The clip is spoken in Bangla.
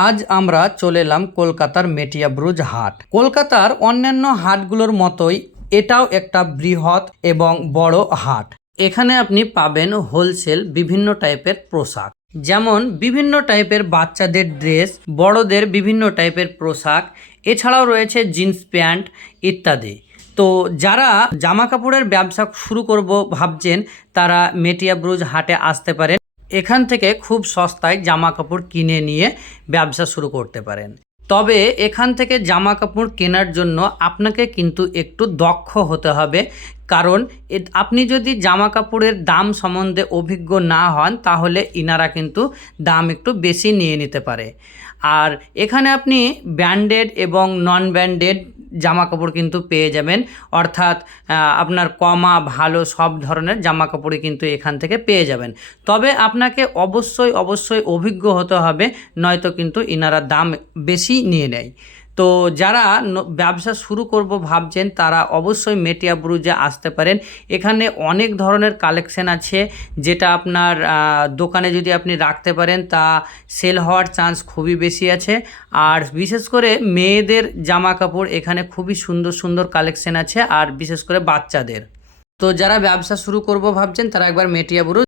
আজ আমরা চলে এলাম কলকাতার মেটিয়াব্রুজ হাট। কলকাতার অন্যান্য হাটগুলোর মতোই এটাও একটা বৃহৎ এবং বড় হাট। এখানে আপনি পাবেন হোলসেল বিভিন্ন টাইপের পোশাক। যেমন বিভিন্ন টাইপের বাচ্চাদের ড্রেস, বড়দের বিভিন্ন টাইপের পোশাক, এছাড়াও রয়েছে জিন্স প্যান্ট ইত্যাদি। তো যারা জামা কাপড়ের ব্যবসা শুরু করব ভাবছেন, তারা মেটিয়াব্রুজ হাটে আসতে পারেন। এখান থেকে খুব সস্তায় জামা কাপড় কিনে নিয়ে ব্যবসা শুরু করতে পারেন। তবে এখান থেকে জামা কাপড় কেনার জন্য আপনাকে কিন্তু একটু দক্ষ হতে হবে। কারণ আপনি যদি জামা কাপড়ের দাম সম্বন্ধে অভিজ্ঞ না হন, তাহলে ইনারা কিন্তু দাম একটু বেশি নিয়ে নিতে পারে। আর এখানে আপনি ব্র্যান্ডেড এবং নন ব্র্যান্ডেড জামা কাপড় কিন্তু পেয়ে যাবেন। অর্থাৎ আপনার কমা, ভালো সব ধরনের জামা কাপড়ই কিন্তু এখান থেকে পেয়ে যাবেন। তবে আপনাকে অবশ্যই অবশ্যই অভিজ্ঞ হতে হবে, নয়তো কিন্তু ইনারা দাম বেশি নিয়ে নেয়। তো যারা ব্যবসা শুরু করব ভাবছেন, তারা অবশ্যই মেটিয়া ব্রুজে আসতে পারেন। এখানে অনেক ধরনের কালেকশন আছে, যেটা আপনার দোকানে যদি আপনি রাখতে পারেন, তা সেল হওয়ার চান্স খুবই বেশি আছে। আর বিশেষ করে মেয়েদের জামা কাপড় এখানে খুবই সুন্দর সুন্দর কালেকশন আছে, আর বিশেষ করে বাচ্চাদের। তো যারা ব্যবসা শুরু করব ভাবছেন, তারা একবার মেটিয়া ব্রুজ